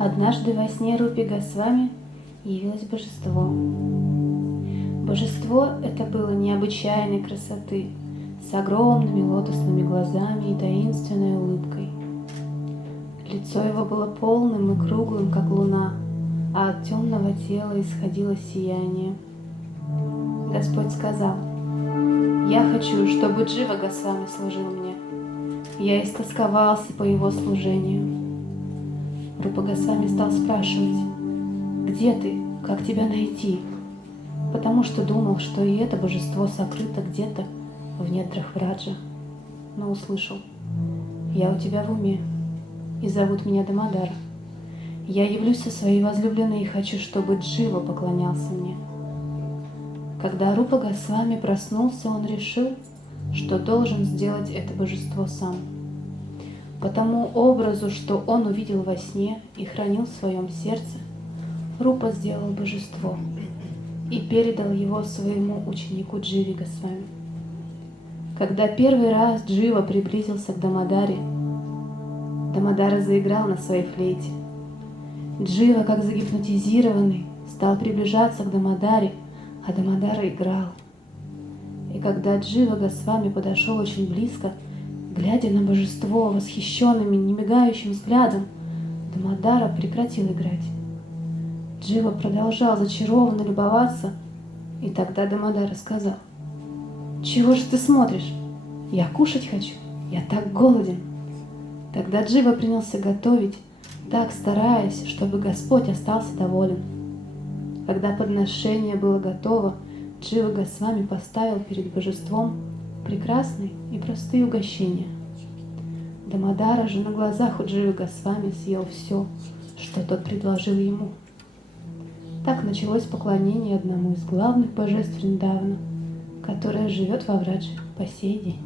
Однажды во сне Рупи Госвами явилось божество. Божество это было необычайной красоты, с огромными лотосными глазами и таинственной улыбкой. Лицо его было полным и круглым, как луна, а от темного тела исходило сияние. Господь сказал: «Я хочу, чтобы Джива Госвами служил мне. Я истосковался по его служению». Рупа Госвами стал спрашивать: «Где ты? Как тебя найти?» Потому что думал, что и это божество сокрыто где-то в недрах Враджа. Но услышал: «Я у тебя в уме, и зовут меня Дамодара. Я явлюсь со своей возлюбленной и хочу, чтобы Джива поклонялся мне». Когда Рупа Госвами проснулся, он решил, что должен сделать это божество сам. По тому образу, что он увидел во сне и хранил в своем сердце, Рупа сделал божество и передал его своему ученику Дживе Госвами. Когда первый раз Джива приблизился к Дамодаре, Дамодара заиграл на своей флейте. Джива, как загипнотизированный, стал приближаться к Дамодаре, а Дамодара играл. И когда Джива Госвами подошел очень близко, глядя на божество восхищенным и немигающим взглядом, Дамодара прекратил играть. Джива продолжал зачарованно любоваться, и тогда Дамодара сказал: «Чего же ты смотришь? Я кушать хочу, я так голоден». Тогда Джива принялся готовить, так стараясь, чтобы Господь остался доволен. Когда подношение было готово, Джива Госвами поставил перед божеством прекрасные и простые угощения. Дамодара же на глазах у Дживы Госвами съел все, что тот предложил ему. Так началось поклонение одному из главных божеств Вриндавана, которое живет во Врадже по сей день.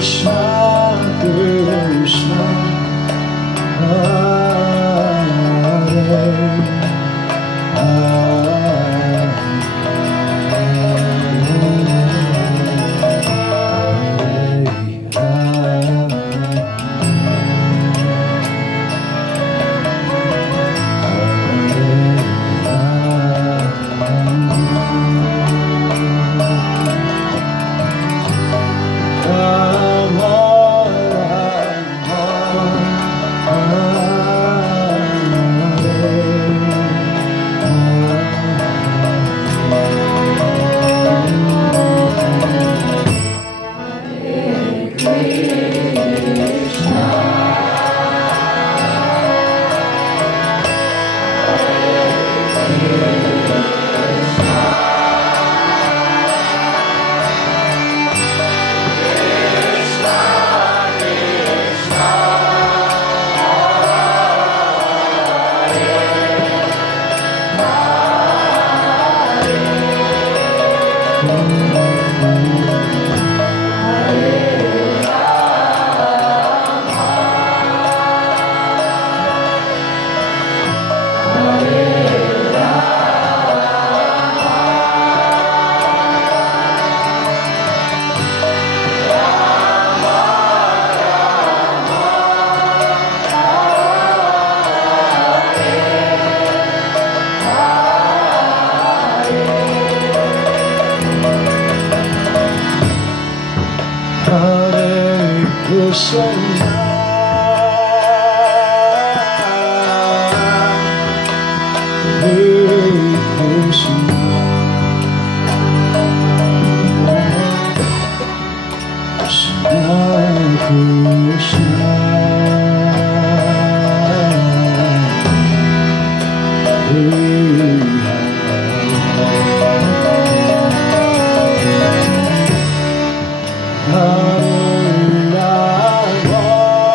Krishna, Krishna, Hare Krishna, Hare Krishna, Krishna Krishna, Hare Rama,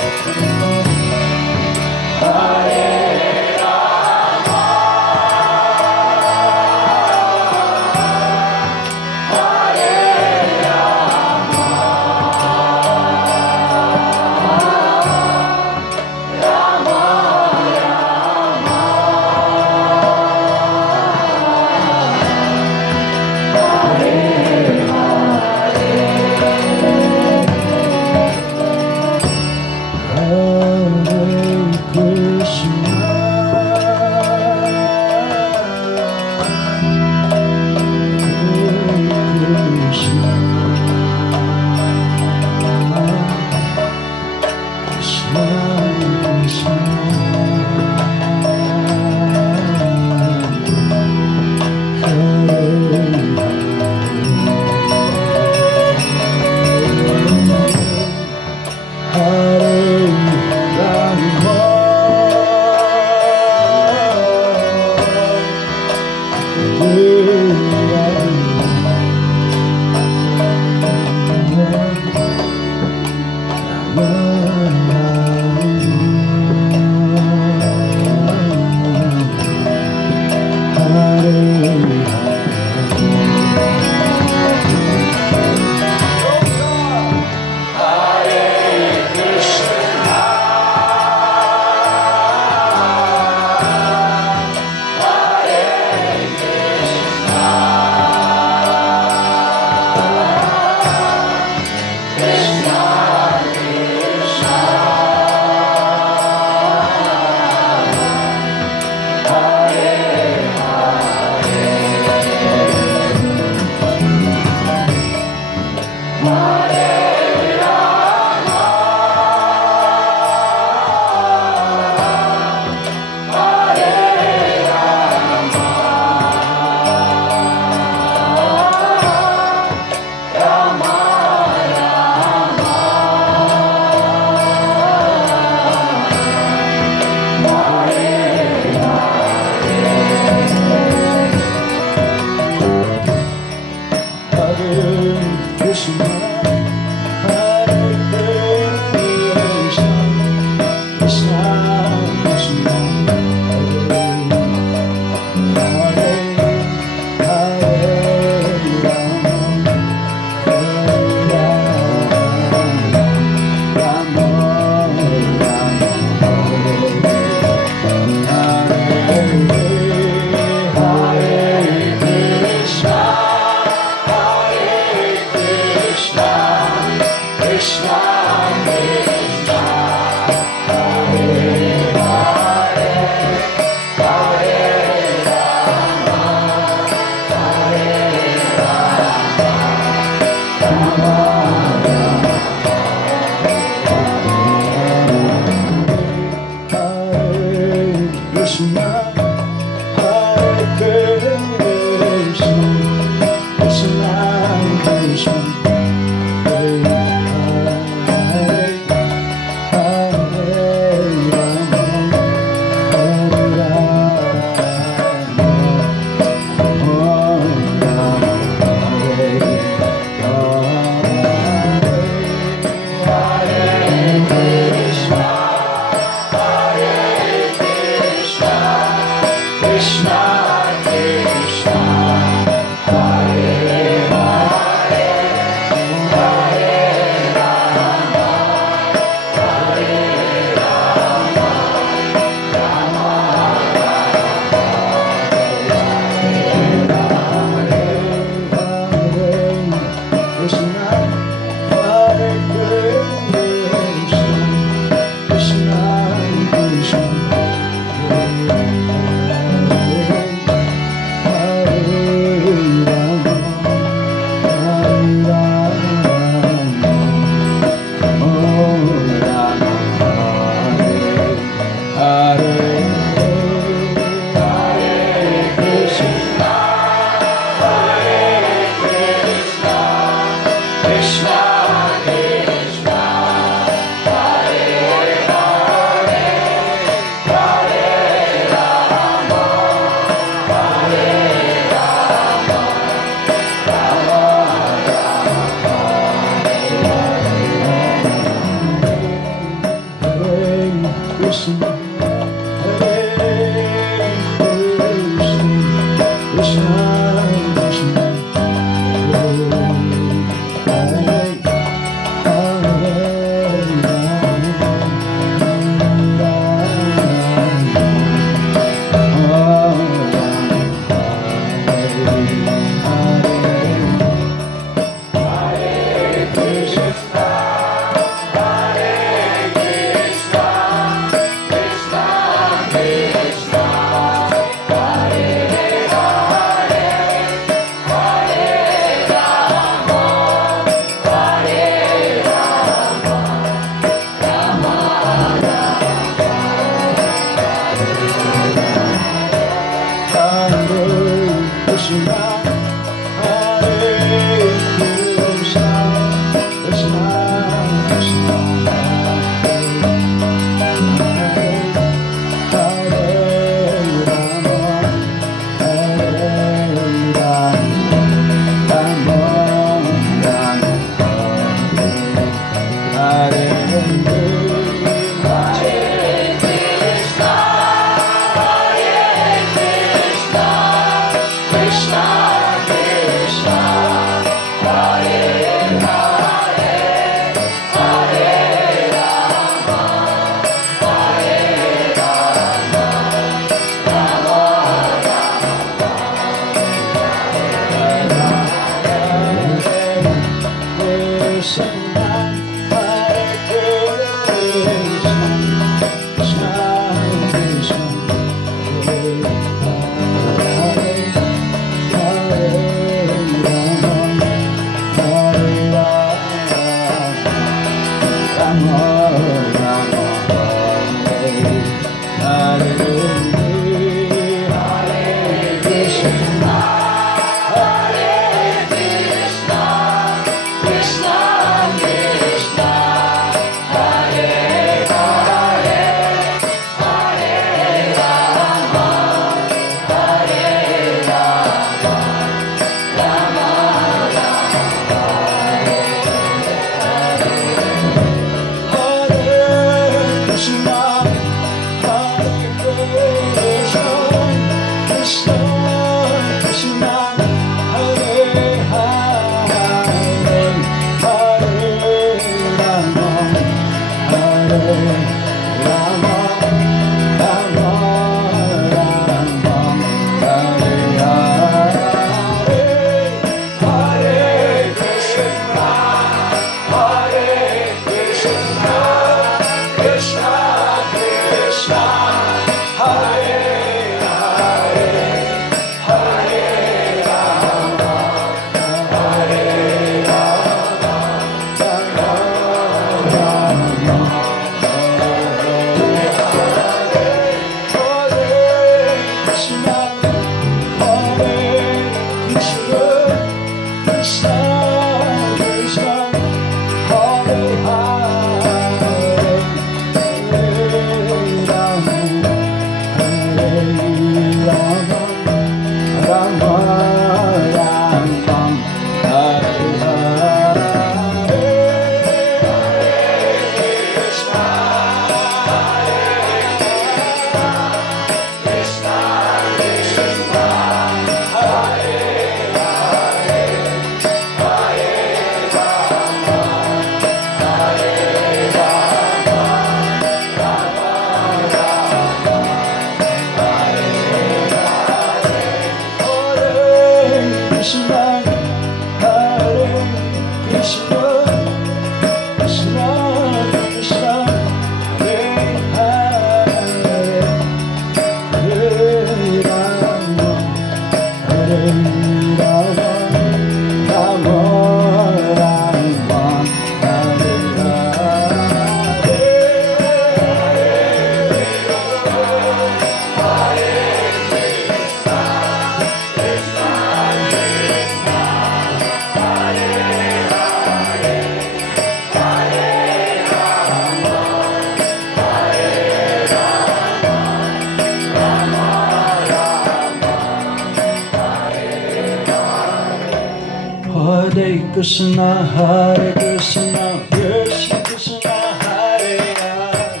Krishna, Hare Krishna, Krishna Krishna, Hare Hare,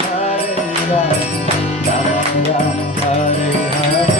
Hare Rama, Rama Rama, Hare Hare.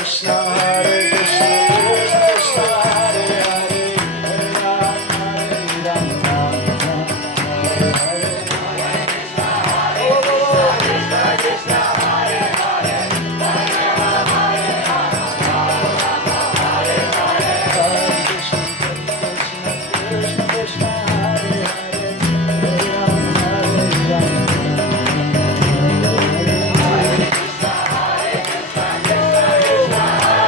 Krishna, Hare Krishna, Krishna Krishna, Hare Hare, Hare Rama, Hare Rama.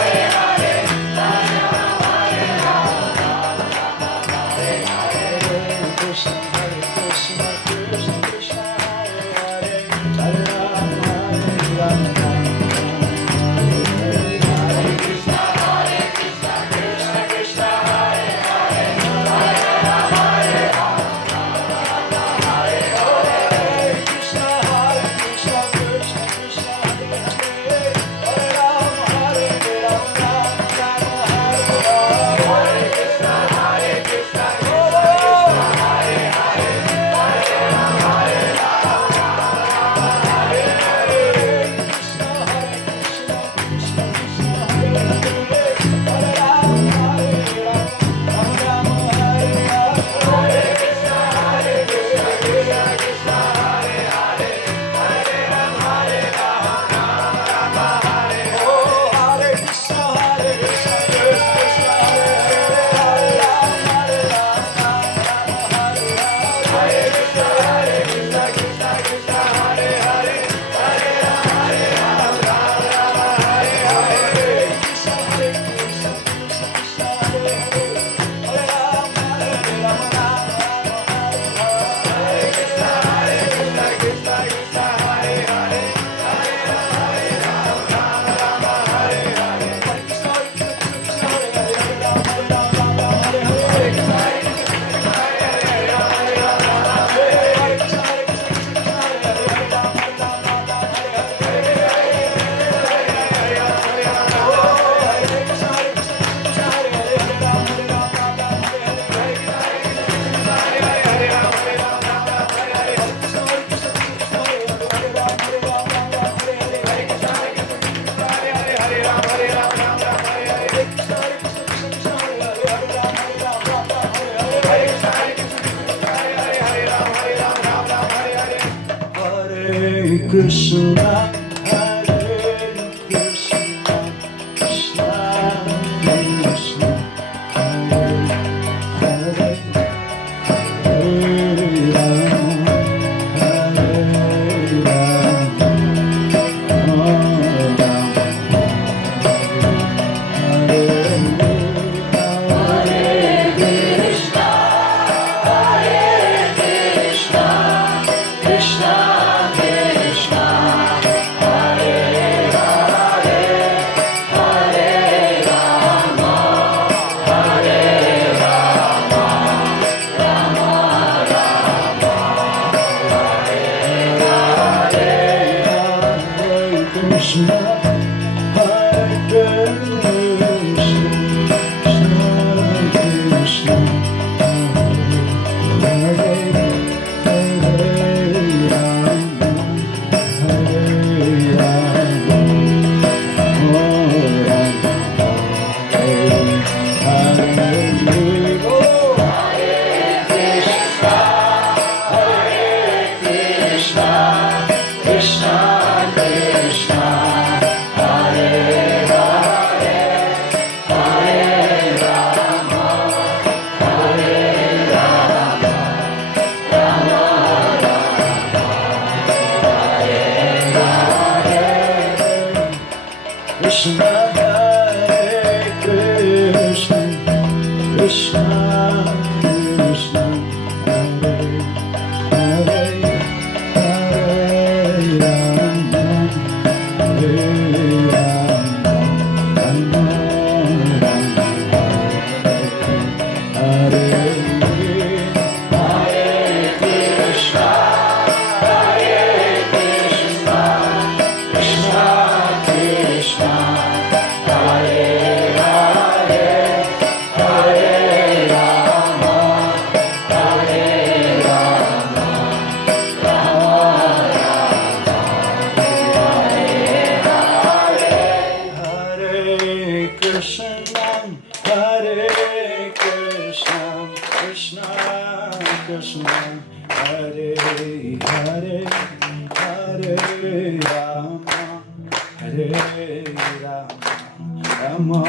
Krishna, Hare Krishna, Krishna Krishna, Hare Hare, Hare Rama, Hare Rama, Rama Hare Hare, Krishna, Krishna Krishna, Hare Hare, Hare Rama, Hare Rama, Rama Rama, Hare Hare. Hare Krishna, Hare Krishna, Krishna Krishna, Hare Hare, Hare Rama, Hare Rama, Hare Hare. Oh, Krishna, Krishna Krishna, Hare Hare, Hare Rama, Hare Rama, Rama Rama, Hare Hare. Krishna, Hare Krishna, Krishna Krishna, Hare Hare, Hare Rama, Hare Rama, Rama Rama, Hare Hare. Hare Krishna, Hare Krishna, Krishna Krishna, Hare Hare, Hare Rama, Hare Rama, Rama Rama, Hare Hare. Hare Krishna, Hare Krishna, Krishna Krishna, Hare Hare, Hare Rama, Hare Rama, Rama